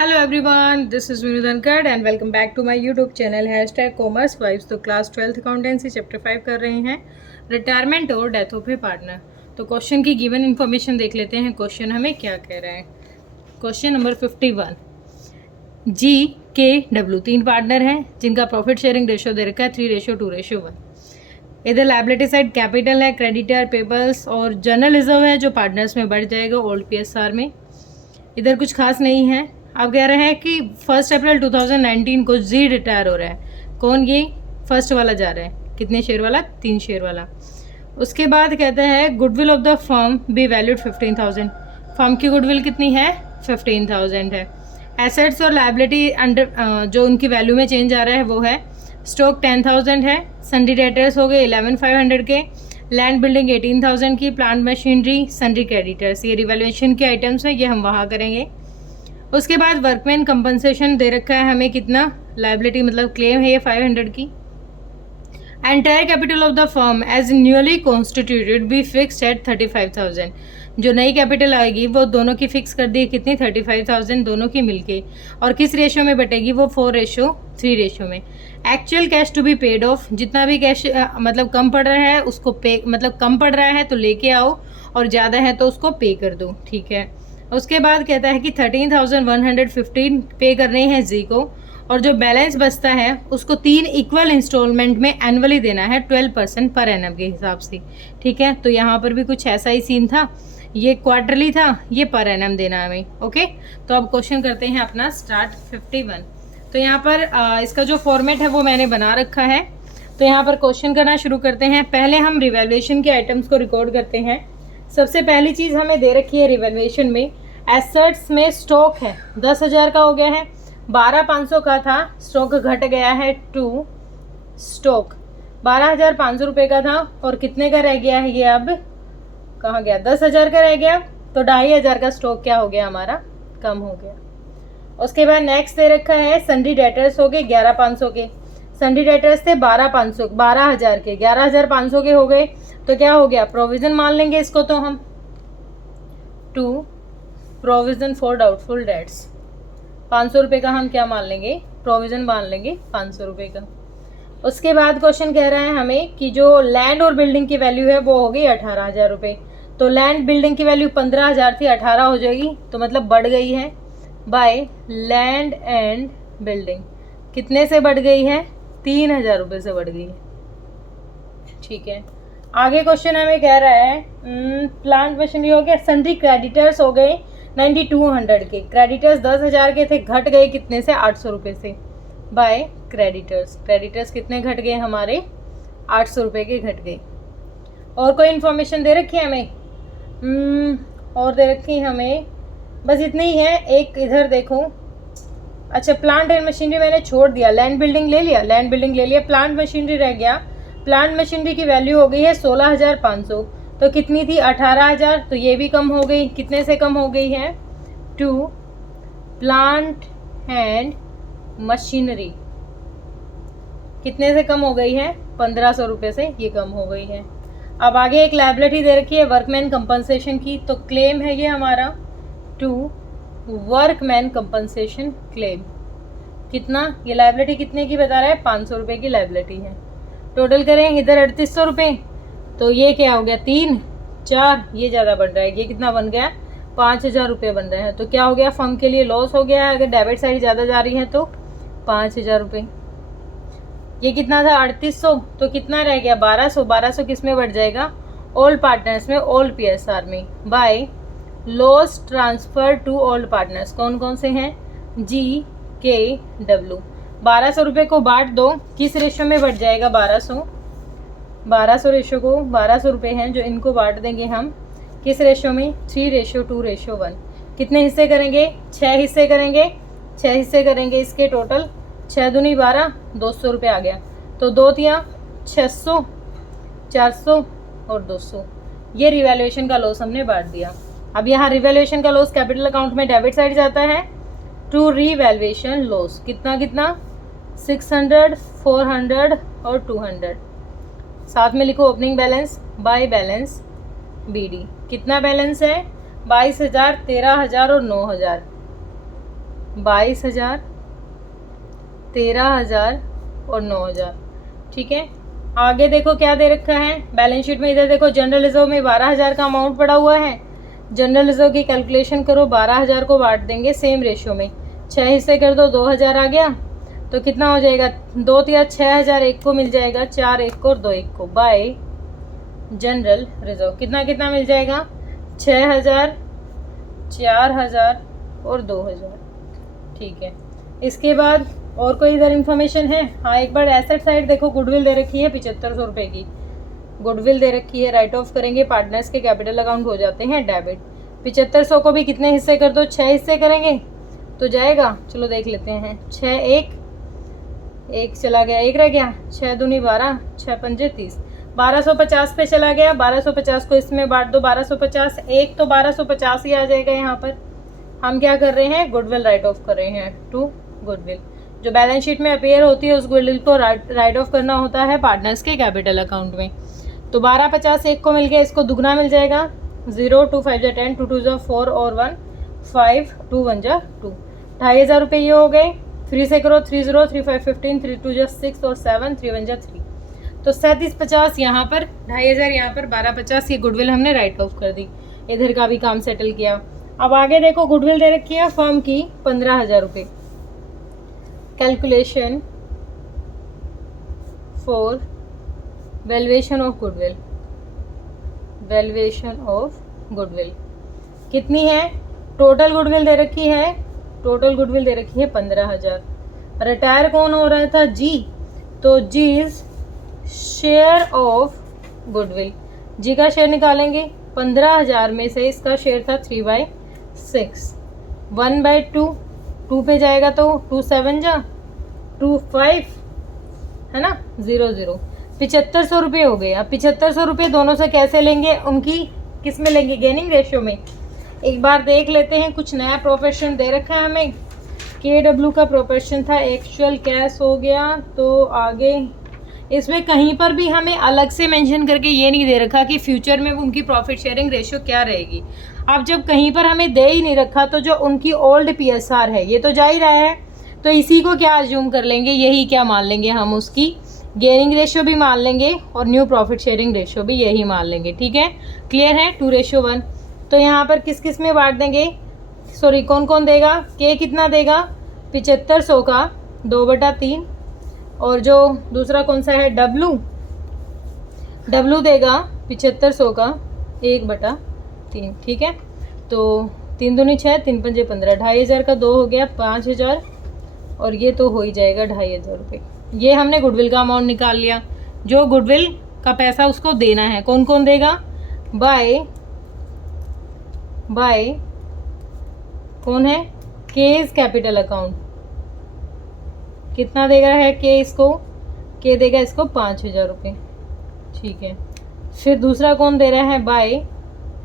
Hello everyone, this is Vinu Dhankhar and welcome back to my YouTube channel commerce vibes. तो class 12th accountancy chapter 5 कर रहे हैं, retirement और death of a partner. तो question की given information देख लेते हैं। क्वेश्चन हमें क्या कह रहा है। क्वेश्चन नंबर 51, जी के डब्ल्यू 3 पार्टनर हैं जिनका प्रॉफिट शेयरिंग रेशो दे रखा है 3:2:1। इधर लाइबिलिटी साइड कैपिटल है, क्रेडिटर, पेबल्स और जनरल रिजर्व है जो पार्टनर्स में बढ़ जाएगा ओल्ड PSR में। इधर कुछ खास नहीं है। अब कह रहे हैं कि 1 अप्रैल 2019 को जी रिटायर हो रहा है। कौन? ये फर्स्ट वाला जा रहा है। कितने शेयर वाला? 3 शेयर वाला। उसके बाद कहते हैं goodwill of the firm be valued 15,000। Firm की गुडविल कितनी है? 15,000 है। एसेट्स और लाइबिलिटी अंडर जो उनकी वैल्यू में चेंज आ रहा है वो है स्टॉक 10,000 है, सन्डी डेटर्स हो गए 11,500 के, लैंड बिल्डिंग 18,000 की, प्लांट मशीनरी, सन्डी क्रेडिटर्स। ये रिवैल्यूएशन के आइटम्स हैं, ये हम वहाँ करेंगे। उसके बाद वर्कमैन कंपनसेशन दे रखा है हमें कितना? लाइबिलिटी मतलब क्लेम है ये 500 की। Entire capital of the firm as newly constituted be fixed at 35,000। जो नई कैपिटल आएगी वो दोनों की फिक्स कर दी कितनी? 35,000 दोनों की मिलके। और किस रेशो में बटेगी? वो 4:3 रेशो में। Actual cash to be paid off, जितना भी कैश मतलब कम पड़ रहा है उसको पे, मतलब कम पड़ रहा है तो लेके आओ और ज़्यादा है तो उसको पे कर दो, ठीक है। उसके बाद कहता है कि 13,115 पे करने हैं जी को, और जो बैलेंस बचता है उसको 3 इक्वल इंस्टॉलमेंट में एनुअली देना है 12% पर एनम के हिसाब से, ठीक है। तो यहाँ पर भी कुछ ऐसा ही सीन था, ये क्वार्टरली था, ये पर एनम देना हमें, ओके। तो अब क्वेश्चन करते हैं अपना स्टार्ट 51। तो यहाँ पर इसका जो फॉर्मेट है वो मैंने बना रखा है। तो यहाँ पर क्वेश्चन करना शुरू करते हैं। पहले हम रिवैल्यूएशन के आइटम्स को रिकॉर्ड करते हैं। सबसे पहली चीज़ हमें दे रखी है रिवैल्यूएशन में, एसेट्स में स्टॉक है 10,000 का हो गया है, 12,500 का था, स्टॉक घट गया है टू स्टॉक 12,500 रुपये का था और कितने का रह गया है ये? अब कहाँ गया? 10,000 का रह गया। तो 2,500 का स्टॉक क्या हो गया हमारा? कम हो गया। उसके बाद नेक्स्ट दे रखा है सन्डी डेटर्स हो गए 11,500 के। सन्डी डेटर्स थे 12,000 के, 11,500 के हो गए। तो क्या हो गया? प्रोविजन मान लेंगे इसको तो हम, to provision for doubtful debts. 500 रुपये का हम क्या मान लेंगे? प्रोविजन मान लेंगे 500 रुपये का। उसके बाद क्वेश्चन कह रहा है हमें कि जो लैंड और बिल्डिंग की वैल्यू है वो हो गई 18,000 रुपये। तो लैंड बिल्डिंग की वैल्यू 15,000 थी, 18 हो जाएगी, तो मतलब बढ़ गई है बाय लैंड एंड बिल्डिंग। कितने से बढ़ गई है? 3,000 रुपये से बढ़ गई है, ठीक है। आगे क्वेश्चन हमें कह रहा है प्लांट मशीनरी हो गया, सन्डी क्रेडिटर्स हो गए 9,200 के। क्रेडिटर्स 10,000 के थे, घट गए कितने से? 800 रुपये से बाय क्रेडिटर्स। क्रेडिटर्स कितने घट गए हमारे? 800 रुपये के घट गए। और कोई इन्फॉर्मेशन दे रखी है हमें? और दे रखी है हमें, बस इतनी ही है। एक इधर देखो, अच्छा प्लांट एंड मशीनरी मैंने छोड़ दिया, लैंड बिल्डिंग ले लिया, लैंड बिल्डिंग ले लिया, प्लांट मशीनरी रह गया। प्लांट मशीनरी की वैल्यू हो गई है 16,500। तो कितनी थी? 18,000। तो ये भी कम हो गई। कितने से कम हो गई है? टू प्लांट एंड मशीनरी कितने से कम हो गई है? 1,500 रुपये से ये कम हो गई है। अब आगे एक लायबिलिटी दे रखी है वर्कमैन कंपनसेशन की। तो क्लेम है ये हमारा टू वर्कमैन कंपनसेशन क्लेम। कितना? ये लायबिलिटी कितने की बता रहा है? 500 रुपये की लायबिलिटी है। टोटल करें इधर 3,800 रुपये, तो ये क्या हो गया? 3, 4, ये ज़्यादा बन रहा है, ये कितना बन गया? 5,000 रुपये बन रहे हैं। तो क्या हो गया? फर्म के लिए लॉस हो गया है। अगर डेबिट साइड ज़्यादा जा रही है तो 5,000 रुपये। ये कितना था? 3,800। तो कितना रह गया? 1,200। 1,200 किस में बढ़ जाएगा? ओल्ड पार्टनर्स में, ओल्ड PSR में, by loss transfer to old partners. कौन कौन से हैं? जी के डब्ल्यू। 1,200 रुपये को बांट दो, किस रेशो में बढ़ जाएगा? 1,200 रेशो को 1,200 रुपये हैं जो इनको बांट देंगे हम किस रेशो में? 3:2:1। कितने हिस्से करेंगे? 6 हिस्से करेंगे। 6 हिस्से करेंगे इसके टोटल 6 दूनी 12, 200 रुपये आ गया। तो 2 तियाँ 600, 400 और 200। ये रिवैल्यूएशन का लॉस हमने बांट दिया। अब यहाँ रिवैल्यूएशन का लॉस कैपिटल अकाउंट में डेबिट साइड जाता है टू रिवैल्यूएशन लॉस। कितना कितना? 600, 400 और 200। साथ में लिखो opening balance by balance BD। कितना बैलेंस है? 22,000, 13,000 और 9,000। 22,000, 13,000 और 9,000। ठीक है, आगे देखो क्या दे रखा है बैलेंस शीट में। इधर देखो जनरल रिजर्व में 12,000 का अमाउंट पड़ा हुआ है। जनरल रिजर्व की कैलकुलेशन करो, 12,000 को बांट देंगे सेम रेशियो में, 6 हिस्से कर दो, 2,000 आ गया। तो कितना हो जाएगा, 2 या 6,000 एक को मिल जाएगा, 4 एक को और 2 एक को, बाय जनरल रिजर्व। कितना कितना मिल जाएगा, 6,000, 4,000 और 2,000। ठीक है, इसके बाद और कोई इधर इन्फॉर्मेशन है? हाँ, एक बार एसेट साइड देखो, गुडविल दे रखी है 7,500 रुपये की, गुडविल दे रखी है। राइट ऑफ करेंगे, पार्टनर्स के कैपिटल अकाउंट हो जाते हैं डेबिट। 7,500 को भी कितने हिस्से कर दो, 6 हिस्से करेंगे तो जाएगा। चलो देख लेते हैं, 6 एक चला गया, एक रह गया, 6 दूनी 12, 6 पंजे 30, 1250 पे चला गया। 1250 को इसमें बांट दो, 1250 एक तो 1250 ही आ जाएगा। यहाँ पर हम क्या कर रहे हैं, गुडविल राइट ऑफ कर रहे हैं टू गुडविल। जो बैलेंस शीट में अपीयर होती है उस गुडविल को राइट ऑफ करना होता है पार्टनर्स के कैपिटल अकाउंट में। तो 1250 एक को मिल गया, इसको दुगना मिल जाएगा, 0 2 5 10, 2 2 4 और 1 5, 2 1 2, 2,500 रुपये ये हो गए। 3 से करो, 3 0 3 5 15, 3 2 6 और 7 3 1 3, तो 3750 यहाँ पर, 2,500 यहाँ पर, 1250 ये गुडविल हमने राइट ऑफ कर दी। इधर का भी काम सेटल किया। अब आगे देखो, गुडविल दे रखी है फर्म की 15,000 रुपये। Calculation for valuation of goodwill, valuation of goodwill कितनी है, टोटल गुडविल दे रखी है, टोटल गुडविल दे रखी है 15,000। रिटायर कौन हो रहा था, जी, तो जी इज शेयर ऑफ गुडविल, जी का शेयर निकालेंगे। 15,000 में से इसका शेयर था 3/6, 1/2, 2 पे जाएगा तो 2 7 जा 2 5 है ना, 0 0, 7,500 रुपये हो गए। अब 7,500 रुपये दोनों से कैसे लेंगे, उनकी किस में लेंगे, गेनिंग रेशियो में। एक बार देख लेते हैं, कुछ नया प्रोफेशन दे रखा है हमें, KW का प्रोफेशन था, एक्चुअल कैश हो गया। तो आगे इसमें कहीं पर भी हमें अलग से मेंशन करके ये नहीं दे रखा कि फ्यूचर में उनकी प्रॉफिट शेयरिंग रेशियो क्या रहेगी। अब जब कहीं पर हमें दे ही नहीं रखा, तो जो उनकी ओल्ड PSR है ये तो जा ही रहा है, तो इसी को क्या अज्यूम कर लेंगे, यही क्या मान लेंगे हम, उसकी गेनिंग रेशियो भी मान लेंगे और न्यू प्रॉफिट शेयरिंग रेशियो भी यही मान लेंगे। ठीक है, क्लियर है, 2:1। तो यहाँ पर किस किस में बांट देंगे, सॉरी कौन कौन देगा, के कितना देगा, 7,500 का 2/3, और जो दूसरा कौन सा है, डब्लू देगा 7,500 का 1/3। ठीक है, तो 3 दूनी 6, 3 पंजे 15, 2,500 का 2 हो गया 5,000, और ये तो हो ही जाएगा 2,500 रुपये। ये हमने गुडविल का अमाउंट निकाल लिया। जो गुडविल का पैसा उसको देना है, कौन कौन देगा, बाय कौन है, केज कैपिटल अकाउंट। कितना देगा है के, इसको के देगा इसको 5,000 रुपये। ठीक है, फिर दूसरा कौन दे रहा है, बाय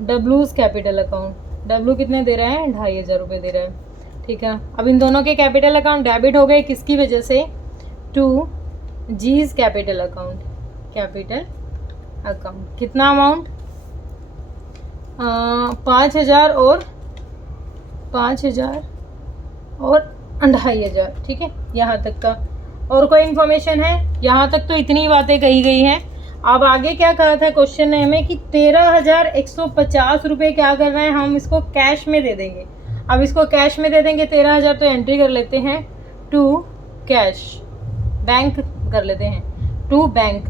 डब्लूज कैपिटल अकाउंट। डब्लू कितने दे रहा है, 2,500 रुपये दे रहा है। ठीक है, अब इन दोनों के कैपिटल अकाउंट डेबिट हो गए, किसकी वजह से, टू जीज कैपिटल अकाउंट, कैपिटल अकाउंट। कितना अमाउंट, 5,000 और 2,500। ठीक है, यहाँ तक का। और कोई इन्फॉर्मेशन है, यहाँ तक तो इतनी बातें कही गई हैं। अब आगे क्या कहा था क्वेश्चन ने हमें कि 13,150 रुपये क्या करना है, हम इसको कैश में दे देंगे। अब इसको कैश में दे देंगे 13,000, तो एंट्री कर लेते हैं टू कैश, बैंक कर लेते हैं, टू बैंक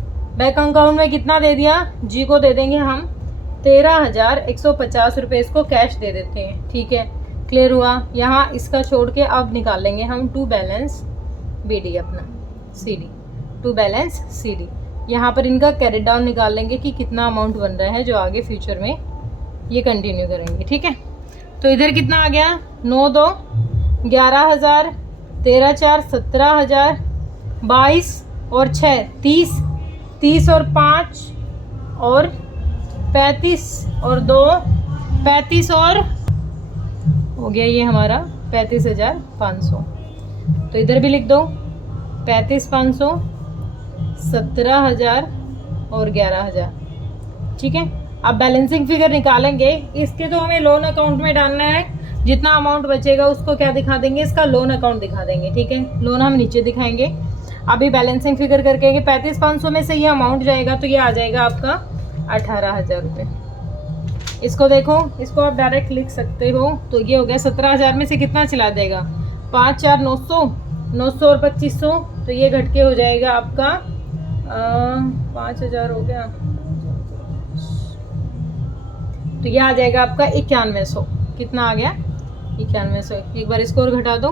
अकाउंट में कितना दे दिया, जी को दे देंगे हम 13,150 रुपये, इसको कैश दे देते हैं। ठीक है, क्लियर हुआ। यहाँ इसका छोड़ के अब निकाल लेंगे हम टू बैलेंस BD अपना CD, टू बैलेंस CD। यहाँ पर इनका कैरेट डाउन निकाल लेंगे कि कितना अमाउंट बन रहा है, जो आगे फ्यूचर में ये कंटिन्यू करेंगे। ठीक है, तो इधर कितना आ गया, 9 2 11,000, 13 4 17,000, 22 और 6 30, 30 और 5 और 35 और 2 35 और हो गया ये हमारा 35,500। तो इधर भी लिख दो 35,500, 17,000 और 11,000। ठीक है, अब बैलेंसिंग फिगर निकालेंगे। इसके तो हमें लोन अकाउंट में डालना है, जितना अमाउंट बचेगा उसको क्या दिखा देंगे, इसका लोन अकाउंट दिखा देंगे। ठीक है, लोन हम नीचे दिखाएंगे। अभी बैलेंसिंग फिगर करके 35,500 में से ये अमाउंट जाएगा तो ये आ जाएगा आपका 18,000 रुपये। इसको देखो, इसको आप डायरेक्ट लिख सकते हो। तो ये हो गया 17,000 में से कितना चला देगा, 5 4 900, 900 और 2500, तो ये घट के हो जाएगा आपका 5,000 हो गया, तो ये आ जाएगा आपका 9100। कितना आ गया, 9100। एक बार इसको और घटा दो,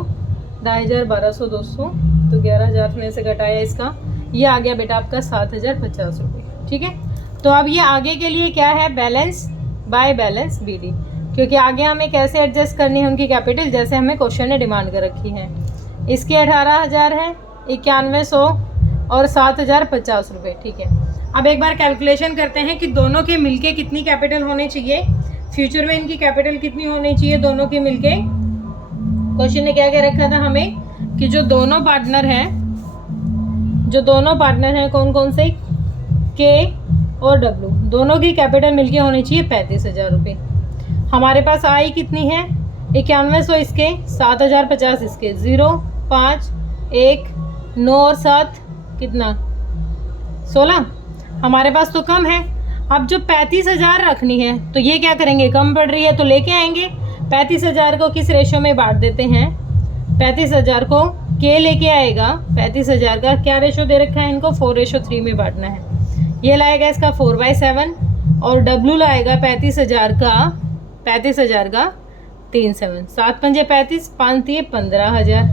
10,000, 1200, 200, तो 11,000 में से घटाया इसका, ये आ गया बेटा आपका 7,050 रुपये। ठीक है, तो अब ये आगे के लिए क्या है, बैलेंस बाय बैलेंस BD, क्योंकि आगे हमें कैसे एडजस्ट करनी है उनकी कैपिटल, जैसे हमें क्वेश्चन ने डिमांड कर रखी है। इसके 18,000 है, 9100 और 7,050 रुपये। ठीक है, अब एक बार कैलकुलेशन करते हैं कि दोनों के मिलके कितनी कैपिटल होनी चाहिए, फ्यूचर में इनकी कैपिटल कितनी होनी चाहिए दोनों के मिलके। क्वेश्चन ने क्या क्या रखा था हमें कि जो दोनों पार्टनर हैं कौन कौन से, K और W, दोनों की कैपिटल मिलके होनी चाहिए 35,000 रुपये। हमारे पास आई कितनी है, 9100 इसके, 7,050 इसके, 0 5 1 9 और 7 कितना 16। हमारे पास तो कम है। अब जो 35,000 रखनी है तो ये क्या करेंगे, कम पड़ रही है तो लेके आएंगे। 35,000 को किस रेशो में बांट देते हैं, 35,000 को K लेके आएगा। 35,000 का क्या रेशो दे रखा है इनको, 4:3 में बांटना है। ये लाएगा इसका 4/7 और W लाएगा 35,000 का 3/7। 7 पंजे 35, 5 दिए 15,000,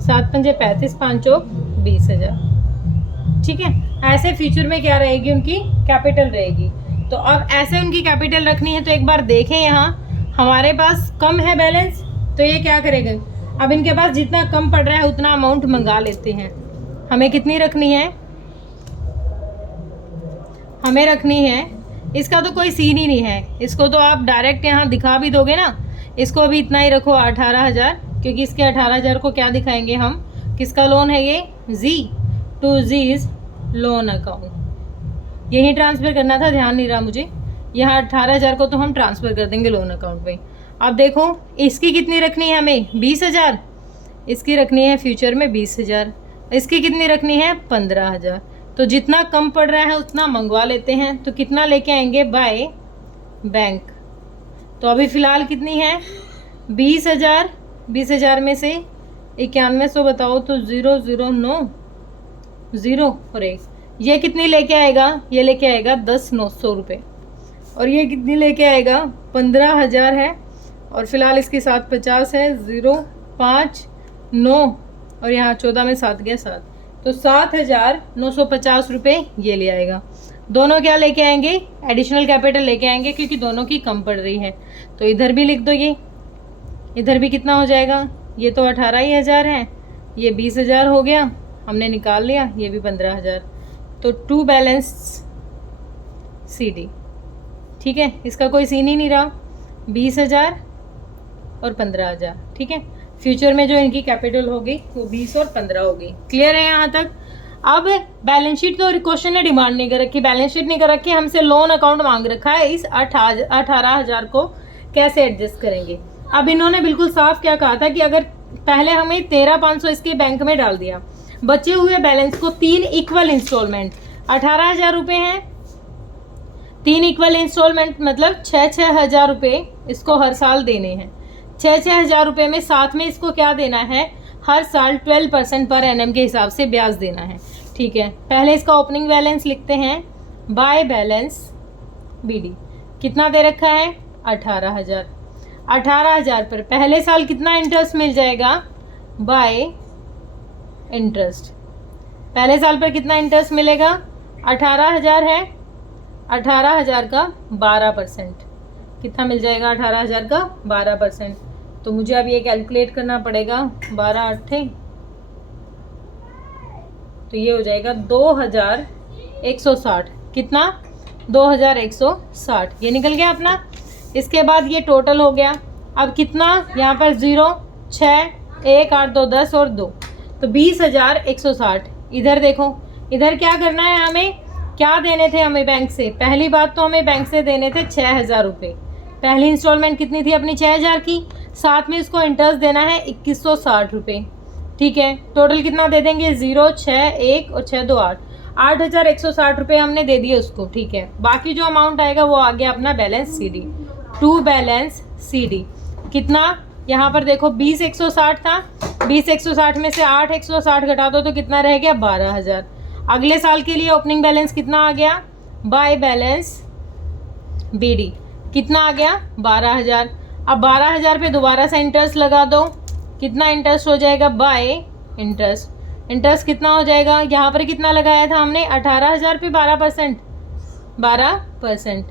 7 पंजे 35, 5 चौक 20,000। ठीक है, ऐसे फ्यूचर में क्या रहेगी, उनकी कैपिटल रहेगी। तो अब ऐसे उनकी कैपिटल रखनी है तो एक बार देखें, यहाँ हमारे पास कम है बैलेंस, तो ये क्या करेगा, अब इनके पास जितना कम पड़ रहा है उतना अमाउंट मंगा लेते हैं। हमें कितनी रखनी है, हमें रखनी है, इसका तो कोई सीन ही नहीं है, इसको तो आप डायरेक्ट यहाँ दिखा भी दोगे ना। इसको अभी इतना ही रखो 18,000, क्योंकि इसके 18,000 को क्या दिखाएंगे हम, किसका लोन है ये, Z to Z's loan account. यही ट्रांसफ़र करना था, ध्यान नहीं रहा मुझे। यहाँ 18,000 को तो हम ट्रांसफ़र कर देंगे लोन अकाउंट पे। अब देखो इसकी कितनी रखनी है हमें, 20,000, इसकी रखनी है फ्यूचर में 20,000, इसकी कितनी रखनी है 15,000। तो जितना कम पड़ रहा है उतना मंगवा लेते हैं। तो कितना लेके आएंगे बाय बैंक। तो अभी फ़िलहाल कितनी है 20,000, 20,000 में से 9100 बताओ तो 0 0 9 0 और 1, ये कितनी लेके आएगा, ये लेके आएगा 10,900 रुपये। और ये कितनी लेके आएगा 15,000 है, और फिलहाल इसकी 750 है, 0 5 9 और यहाँ 14 में 7 गया 7, तो 7,950 रुपये ये ले आएगा। दोनों क्या लेके आएंगे, एडिशनल कैपिटल लेके आएंगे, क्योंकि दोनों की कम पड़ रही है। तो इधर भी लिख दो, ये इधर भी कितना हो जाएगा, ये तो 18,000 है, ये 20,000 हो गया, हमने निकाल लिया, ये भी 15,000। तो टू बैलेंस CD। ठीक है, इसका कोई सीन ही नहीं रहा, 20,000 और 15,000। ठीक है, फ्यूचर में जो इनकी कैपिटल होगी वो 20 और 15 होगी। क्लियर है यहाँ तक। अब बैलेंस शीट तो क्वेश्चन ने डिमांड नहीं कर रखी, बैलेंस शीट नहीं कर रखी, हमसे लोन अकाउंट मांग रखा है। इस 18,000 को कैसे एडजस्ट करेंगे। अब इन्होंने बिल्कुल साफ क्या कहा था कि अगर पहले हमें 13,500 इसके बैंक में डाल दिया, बचे हुए बैलेंस को 3 इक्वल इंस्टॉलमेंट, 18,000 रुपये हैं, 3 इक्वल इंस्टॉलमेंट मतलब 6,000 रुपये इसको हर साल देने हैं। 6,000 रुपये में साथ में इसको क्या देना है, हर साल 12% पर एनएम के हिसाब से ब्याज देना है। ठीक है, पहले इसका ओपनिंग बैलेंस लिखते हैं बाय बैलेंस BD। कितना दे रखा है 18,000। 18,000 पर पहले साल कितना इंटरेस्ट मिल जाएगा बाय इंटरेस्ट। पहले साल पर कितना इंटरेस्ट मिलेगा, 18,000 है, 18,000 का 12%। कितना मिल जाएगा 18,000 का 12%। तो मुझे अब ये कैलकुलेट करना पड़ेगा, 12 8 तो ये हो जाएगा 2,160। कितना 2,160, ये निकल गया अपना। इसके बाद ये टोटल हो गया। अब कितना यहाँ पर 0 6 1 8 2 10 और 2, तो 20,160। इधर देखो, इधर क्या करना है, हमें क्या देने थे हमें बैंक से। पहली बात तो हमें बैंक से देने थे 6,000 रुपये। पहली इंस्टॉलमेंट कितनी थी अपनी 6,000 की, साथ में इसको इंटरेस्ट देना है 2160 रुपये। ठीक है, टोटल कितना दे देंगे 0, 6, 1 और 6, 2, 8, 8,160 रुपये हमने दे दिए उसको। ठीक है, बाकी जो अमाउंट आएगा वो आ गया अपना balance C D, to balance C D. कितना, यहाँ पर देखो 20,160 था, 20,160 में से 8,160 घटा दो तो कितना रह गया 12,000। अगले साल के लिए ओपनिंग बैलेंस कितना आ गया बाय बैलेंस बी डी, कितना आ गया 12,000। अब 12,000 पे दोबारा से इंटरेस्ट लगा दो, कितना इंटरेस्ट हो जाएगा बाय इंटरेस्ट। इंटरेस्ट कितना हो जाएगा, यहाँ पर कितना लगाया था हमने 18,000 पे 12%, 12%।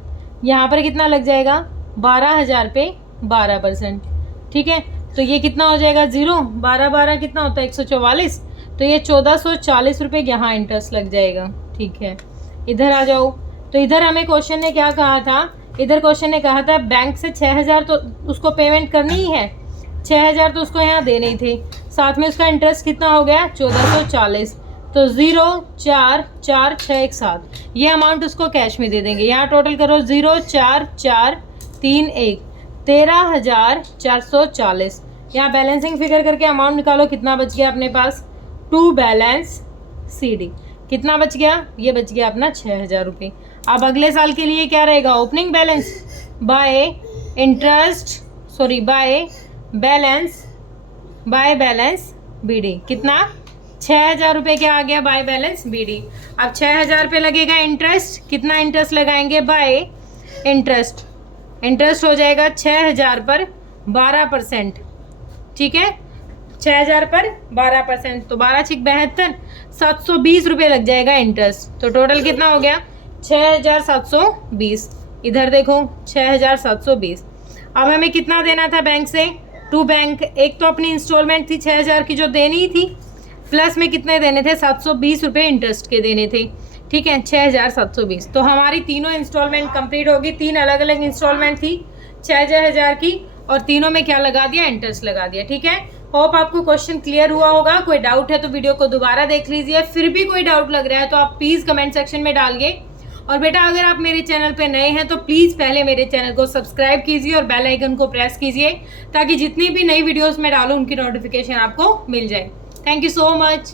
यहाँ पर कितना लग जाएगा 12,000 पे 12%। ठीक है, तो ये कितना हो जाएगा 0, 12, 12 कितना होता है 144, तो ये 1440 रुपये यहाँ इंटरेस्ट लग जाएगा। ठीक है, इधर आ जाओ। तो इधर हमें क्वेश्चन ने क्या कहा था, इधर क्वेश्चन ने कहा था बैंक से 6,000 तो उसको पेमेंट करनी ही है, 6,000 तो उसको यहाँ देने ही थे, साथ में उसका इंटरेस्ट कितना हो गया 1440, तो 0, 4, 4, 6, 1, 7 ये अमाउंट उसको कैश में दे देंगे। यहाँ टोटल करो 0, 4, 4, 3, 1, 13,440। यहाँ बैलेंसिंग फिगर करके अमाउंट निकालो, कितना बच गया अपने पास, टू बैलेंस सी डी, कितना बच गया, ये बच गया अपना 6,000 रुपये। अब अगले साल के लिए क्या रहेगा, opening balance by interest, sorry by balance B D, कितना 6,000 रुपये क्या आ गया बाय बैलेंस बी डी। अब 6,000 पे लगेगा इंटरेस्ट, कितना इंटरेस्ट लगाएंगे बाय इंटरेस्ट, इंटरेस्ट हो जाएगा 6,000 पर 12%। ठीक है, 6,000 पर 12%, तो 12 छिक 72, 720 रुपये लग जाएगा इंटरेस्ट। तो टोटल कितना हो गया 6,720। इधर देखो 6,720। अब हमें कितना देना था बैंक से, टू बैंक, एक तो अपनी इंस्टॉलमेंट थी 6,000 की जो देनी थी, प्लस में कितने देने थे 720 रुपये इंटरेस्ट के देने थे। ठीक है, 6,720। तो हमारी तीनों इंस्टॉलमेंट कंप्लीट होगी, 3 अलग अलग इंस्टॉलमेंट थी 6,000 की, और तीनों में क्या लगा दिया, इंटरेस्ट लगा दिया। ठीक है, होप आपको क्वेश्चन क्लियर हुआ होगा। कोई डाउट है तो वीडियो को दोबारा देख लीजिए, फिर भी कोई डाउट लग रहा है तो आप प्लीज़ कमेंट सेक्शन में डालिए। और बेटा अगर आप मेरे चैनल पे नए हैं तो प्लीज़ पहले मेरे चैनल को सब्सक्राइब कीजिए और बेल आइकन को प्रेस कीजिए, ताकि जितनी भी नई वीडियोस मैं डालूँ उनकी नोटिफिकेशन आपको मिल जाए। Thank you so much.